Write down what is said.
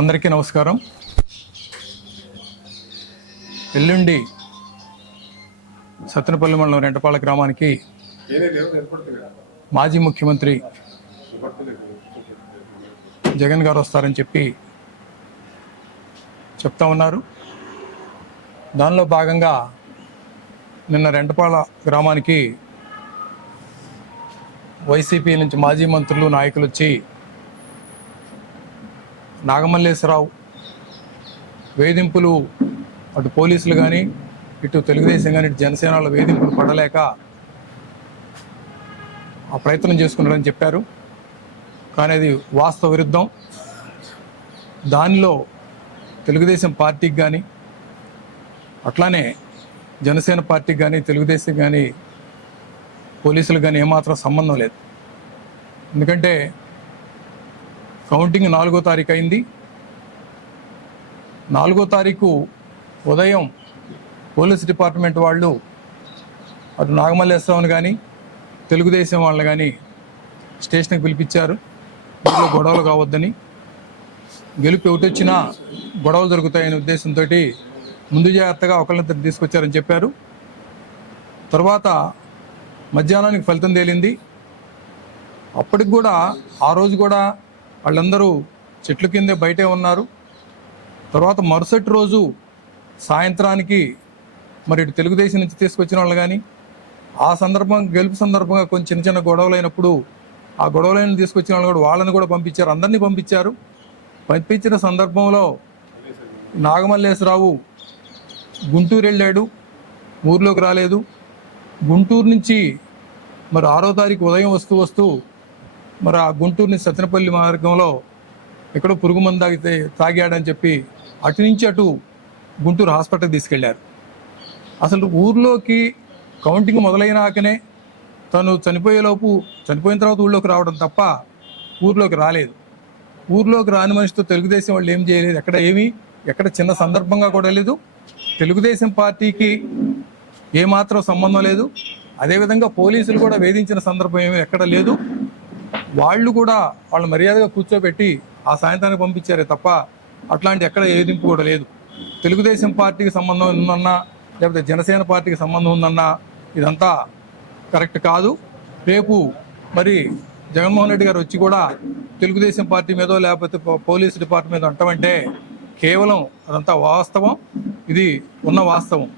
అందరికీ నమస్కారం. ఎల్లుండి సత్తెనపల్లి మండలం రెంటపాల గ్రామానికి మాజీ ముఖ్యమంత్రి జగన్ గారు వస్తారని చెప్తా ఉన్నారు. దానిలో భాగంగా నిన్న రెంటపాల గ్రామానికి వైసీపీ నుంచి మాజీ మంత్రులు నాయకులు వచ్చి నాగమల్లేశ్వరరావు వేధింపులు అటు పోలీసులు కానీ ఇటు తెలుగుదేశం కానీ ఇటు జనసేనల వేధింపులు పడలేక ఆ ప్రయత్నం చేసుకున్నారని చెప్పారు. కానీ అది వాస్తవ విరుద్ధం. దానిలో తెలుగుదేశం పార్టీకి కానీ అట్లానే జనసేన పార్టీకి కానీ తెలుగుదేశం కానీ పోలీసులు కానీ ఏమాత్రం సంబంధం లేదు. ఎందుకంటే కౌంటింగ్ 4వ తారీఖు అయింది. 4వ తారీఖు ఉదయం పోలీస్ డిపార్ట్మెంట్ వాళ్ళు అటు నాగమల్లేశ్వరరావుని కానీ తెలుగుదేశం వాళ్ళని కానీ స్టేషన్కి పిలిపించారు. ఇందులో గొడవలు కావద్దని, గెలుపు ఒకటొచ్చినా గొడవలు జరుగుతాయనే ఉద్దేశంతో ముందు జాగ్రత్తగా ఒకళ్ళిద్దరు తీసుకొచ్చారని చెప్పారు. తర్వాత మధ్యాహ్నానికి ఫలితం తేలింది. అప్పటికి కూడా ఆ రోజు కూడా వాళ్ళందరూ చెట్ల కిందే బయటే ఉన్నారు. తర్వాత మరుసటి రోజు సాయంత్రానికి మరి ఇటు తెలుగుదేశం నుంచి తీసుకొచ్చిన వాళ్ళు కానీ ఆ గెలుపు సందర్భంగా కొంచెం చిన్న చిన్న గొడవలు అయినప్పుడు ఆ గొడవలను తీసుకొచ్చిన వాళ్ళు కూడా వాళ్ళని కూడా పంపించారు. అందరినీ పంపించారు. పంపించిన సందర్భంలో నాగమల్లేశ్వరరావు గుంటూరు వెళ్ళాడు, ఊర్లోకి రాలేదు. గుంటూరు నుంచి మరి 6వ తారీఖు ఉదయం వస్తూ మరి ఆ గుంటూరు నుంచి సత్తెనపల్లి మార్గంలో ఎక్కడో పురుగు మందు తాగాడని చెప్పి అటు నుంచి అటు గుంటూరు హాస్పిటల్కి తీసుకెళ్లారు. అసలు ఊర్లోకి కౌంటింగ్ మొదలైనాకనే తను చనిపోయిన తర్వాత ఊళ్ళోకి రావడం తప్ప ఊర్లోకి రాలేదు. ఊర్లోకి రాని మనిషితో తెలుగుదేశం వాళ్ళు ఏం చేయలేదు. ఎక్కడ చిన్న సందర్భంగా కూడా లేదు. తెలుగుదేశం పార్టీకి ఏమాత్రం సంబంధం లేదు. అదేవిధంగా పోలీసులు కూడా వేధించిన సందర్భం ఏమీ ఎక్కడ లేదు. వాళ్ళు కూడా వాళ్ళ మర్యాదగా కూర్చోబెట్టి ఆ సాయంత్రానికి పంపించారే తప్ప అట్లాంటి ఎక్కడ ఏదింపు కూడా లేదు. తెలుగుదేశం పార్టీకి సంబంధం ఉందన్నా లేకపోతే జనసేన పార్టీకి సంబంధం ఉందన్నా ఇదంతా కరెక్ట్ కాదు. రేపు మరి జగన్మోహన్ రెడ్డి గారు వచ్చి కూడా తెలుగుదేశం పార్టీ మీదో లేకపోతే పోలీస్ డిపార్ట్మెంట్ మీద అంటామంటే కేవలం అదంతా వాస్తవం. ఇది ఉన్న వాస్తవం.